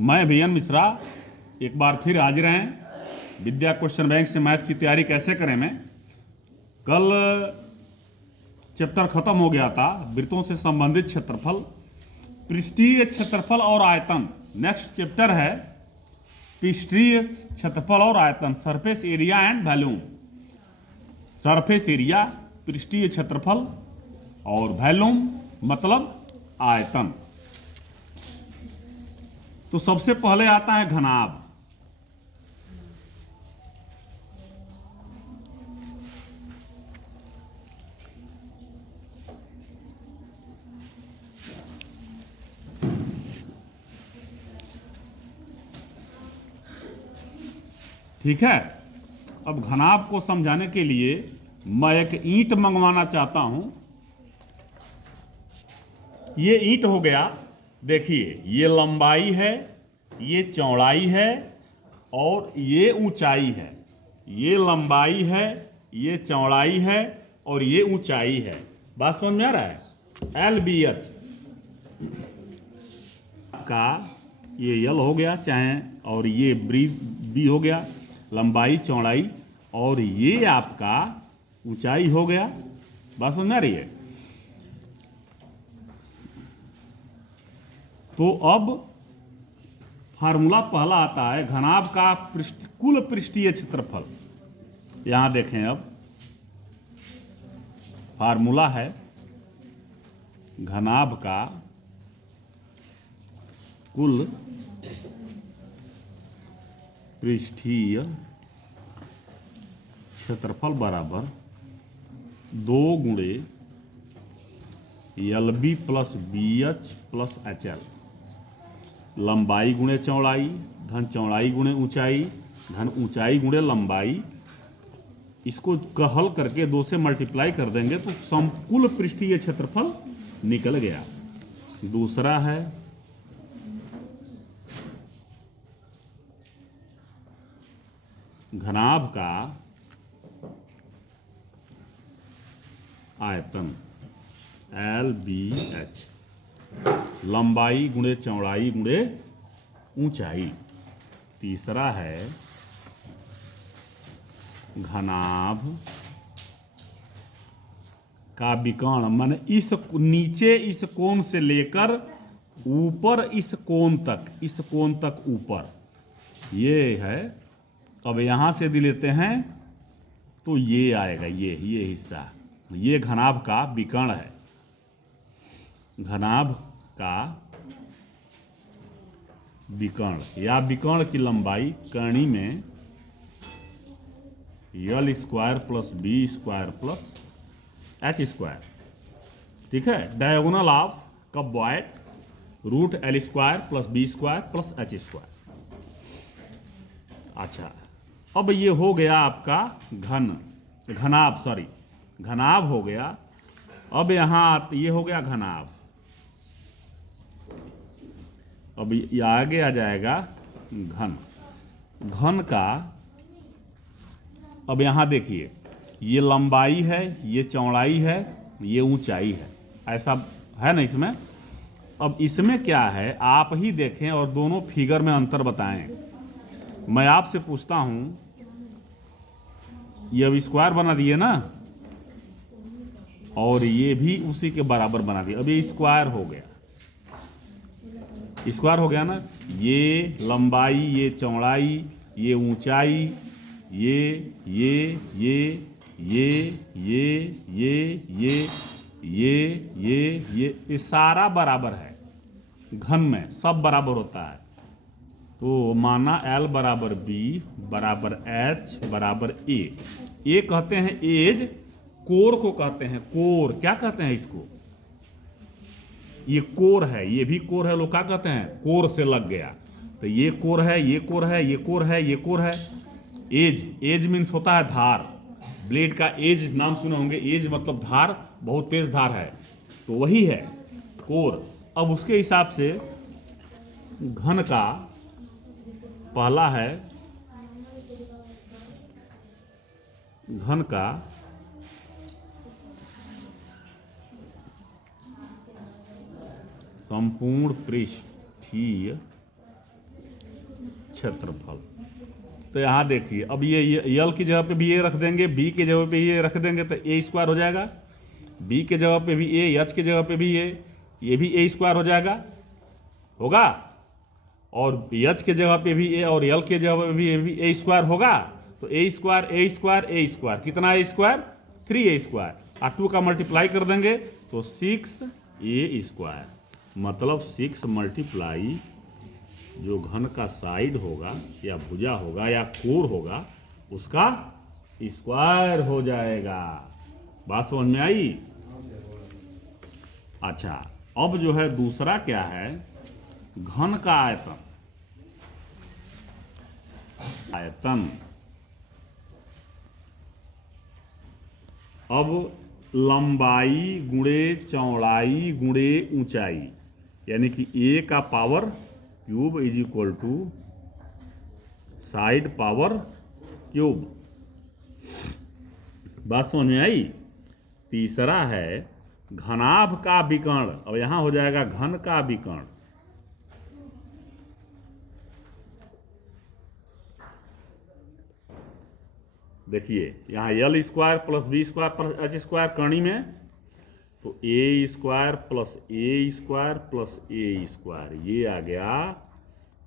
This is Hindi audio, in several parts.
मैं VN मिश्रा एक बार फिर हाजिर हैं विद्या क्वेश्चन बैंक से मैथ की तैयारी कैसे करें में। कल चैप्टर खत्म हो गया था वृत्तों से संबंधित क्षेत्रफल, पृष्ठीय क्षेत्रफल और आयतन। नेक्स्ट चैप्टर है पृष्ठीय क्षेत्रफल और आयतन, surface area and volume. Surface area पृष्ठीय क्षेत्रफल और वॉल्यूम मतलब आयतन। तो सबसे पहले आता है घनाभ। ठीक है, अब घनाभ को समझाने के लिए मैं एक ईंट मंगवाना चाहता हूं। ये ईंट हो गया, देखिए ये लंबाई है, ये चौड़ाई है और ये ऊंचाई है। ये लंबाई है, ये चौड़ाई है और ये ऊंचाई है। बात समझ में आ रहा है। LBH का ये L हो गया चाहे, और ये B हो गया, लंबाई चौड़ाई, और ये आपका ऊंचाई हो गया। बात समझ में आ रही है। तो अब फार्मूला पहला आता है घनाभ का कुल पृष्ठीय क्षेत्रफल। यहां देखें, अब फार्मूला है घनाभ का कुल पृष्ठीय क्षेत्रफल बराबर 2 गुणे LB plus BH plus HL। लंबाई गुणे चौड़ाई धन चौड़ाई गुणे ऊंचाई धन ऊंचाई गुणे लंबाई। इसको हल करके 2 से मल्टीप्लाई कर देंगे तो समकुल पृष्ठीय क्षेत्रफल निकल गया। दूसरा है घनाभ का आयतन LBH, लंबाई गुणे चौड़ाई गुणे ऊंचाई। तीसरा है घनाभ का विकर्ण, माने इस नीचे इस कोण से लेकर ऊपर इस कोण तक ऊपर, ये है। अब यहां से यदि लेते हैं तो ये आएगा, ये हिस्सा, ये घनाभ का विकर्ण है। घनाभ का विकर्ण या विकर्ण की लंबाई कर्णी में L square plus B square plus H square. ठीक है, diagonal of cuboid root L square plus B square plus H square. अच्छा, अब ये हो गया आपका घनाभ हो गया। अब यहां ये हो गया घनाभ। अब ये आगे आ जाएगा घन का। अब यहां देखिए, ये लंबाई है, ये चौड़ाई है, ये ऊंचाई है, ऐसा है ना इसमें। अब इसमें क्या है आप ही देखें और दोनों फिगर में अंतर बताएं। मैं आपसे पूछता हूं, ये अब स्क्वायर बना दिए ना, और ये भी उसी के बराबर बना दिया। अब ये स्क्वायर हो गया, स्क्वायर हो गया ना। ये लंबाई, ये चौड़ाई, ये ऊंचाई, ये सारा बराबर है। घन में सब बराबर होता है। तो माना L बराबर B बराबर H बराबर A कहते हैं एज। कोर को कहते हैं कोर। क्या कहते हैं इसको? ये कोर है, ये भी कोर है। लोग क्या कहते हैं? कोर से लग गया। तो ये कोर है, ये कोर है, ये कोर है, ये कोर है। एज मीन्स होता है धार। ब्लेड का एज नाम सुने होंगे। एज मतलब धार, बहुत तेज धार है, तो वही है कोर। अब उसके हिसाब से घन का पहला है घन का संपूर्ण पृष्ठीय क्षेत्रफल। तो यहाँ देखिए, अब ये यल की जगह पे भी ए रख देंगे, बी की जगह पे ये रख देंगे तो ए स्क्वायर हो जाएगा। बी के जगह पे भी ए, एच की जगह पे भी ये भी ए स्क्वायर हो जाएगा, होगा। और एच के जगह पे भी ए और यल के जगह पे भी ए स्क्वायर होगा। तो a square A square A square, कितना ए स्क्वायर? 3a square. और 2 का मल्टीप्लाई कर देंगे तो 6a स्क्वायर, मतलब 6 मल्टीप्लाई जो घन का साइड होगा या भुजा होगा या कोर होगा उसका स्क्वायर हो जाएगा। बात समझ में आई? अच्छा, अब जो है दूसरा क्या है, घन का आयतन। अब लंबाई गुणे चौड़ाई गुणे ऊंचाई, यानी कि a का power cube is equal to side power cube. बात समझ में आई? तीसरा है घनाभ का विकर्ण। अब यहां हो जाएगा घन का विकर्ण। देखिए यहाँ l square plus b square plus h square करनी में, तो a square plus a square plus a square, ये आ गया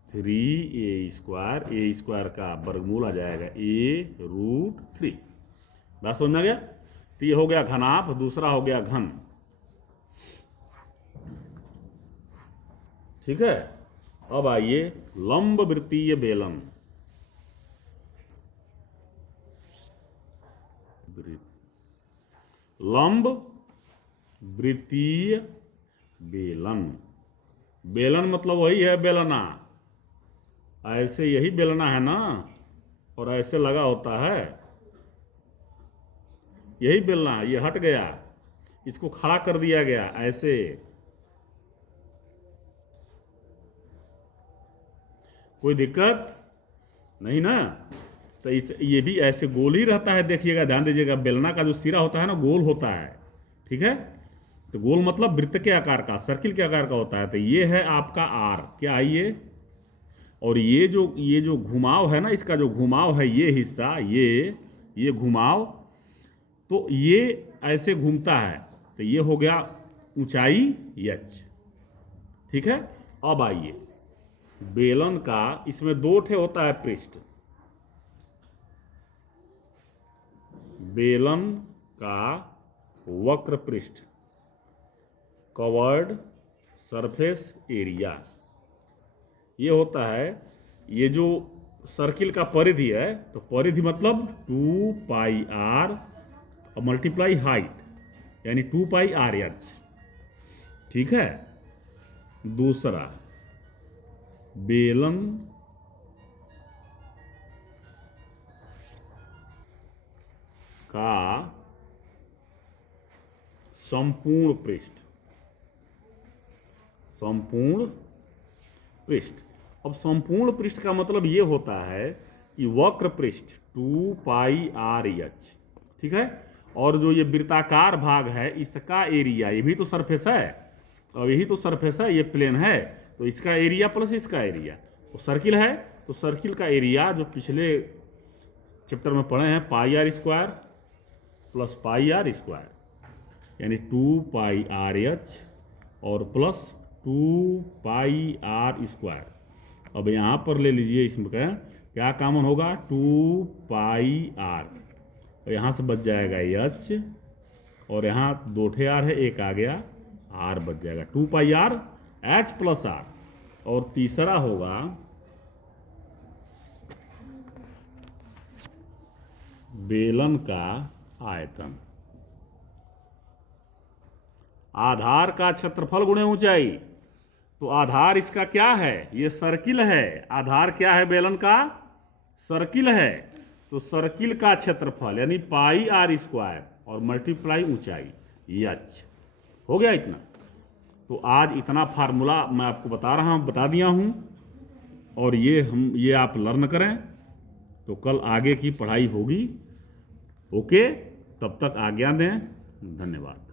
3a स्क्वायर। ए स्क्वायर का वर्गमूल आ जाएगा a√3। बात समझ में आ गया? तो ये हो गया घनाभ, दूसरा हो गया घन। ठीक है। अब आइए लंब वृत्तीय बेलन। लंब वृत्तीय बेलन। बेलन मतलब वही है बेलना, ऐसे यही बेलना है ना, और ऐसे लगा होता है, यही बेलना। ये हट गया, इसको खड़ा कर दिया गया ऐसे। कोई दिक्कत नहीं ना? तो ये भी ऐसे गोल ही रहता है। देखिएगा, ध्यान दीजिएगा, बेलना का जो सिरा होता है ना गोल होता है। ठीक है। तो गोल मतलब वृत्त के आकार का, सर्किल के आकार का होता है। तो ये है आपका आर, क्या है ये? और ये जो घुमाव है ना, इसका जो घुमाव है, ये हिस्सा, ये घुमाव, तो ये ऐसे घूमता है। तो ये हो गया ऊंचाई h। ठीक है। अब आइए बेलन का, इसमें 2 ठे होता है पृष्ठ। बेलन का वक्र पृष्ठ, कवर्ड सरफेस एरिया, ये होता है। ये जो सर्किल का परिधि है, तो परिधि मतलब 2πr और मल्टीप्लाई हाइट, यानी 2πrh। ठीक है। दूसरा बेलन का संपूर्ण पृष्ठ, संपूर्ण पृष्ठ। अब संपूर्ण पृष्ठ का मतलब ये होता है कि वक्र पृष्ठ 2πrh। ठीक है। और जो ये वृत्ताकार भाग है, इसका एरिया, ये भी तो सरफेस है, और यही तो सरफेस है, ये प्लेन है, तो इसका एरिया प्लस इसका एरिया, तो सर्किल है, तो सर्किल का एरिया जो पिछले चैप्टर में पढ़े हैं, πr² प्लस πr², यानी 2πrh और प्लस 2πr²। अब यहाँ पर ले लीजिए, इसमें क्या कॉमन होगा? 2πr, और यहाँ से बच जाएगा h, और यहाँ 2 ठे r है, एक आ गया r बच जाएगा, 2πr h प्लस r। और तीसरा होगा बेलन का आयतन। आधार का क्षेत्रफल गुणे ऊंचाई। तो आधार इसका क्या है? ये सर्किल है। आधार क्या है बेलन का? सर्किल है। तो सर्किल का क्षेत्रफल यानी πr² और मल्टीप्लाई ऊंचाई h। हो गया इतना। तो आज इतना फार्मूला मैं आपको बता दिया हूं, और ये आप लर्न करें, तो कल आगे की पढ़ाई होगी। ओके, तब तक आज्ञा दें। धन्यवाद।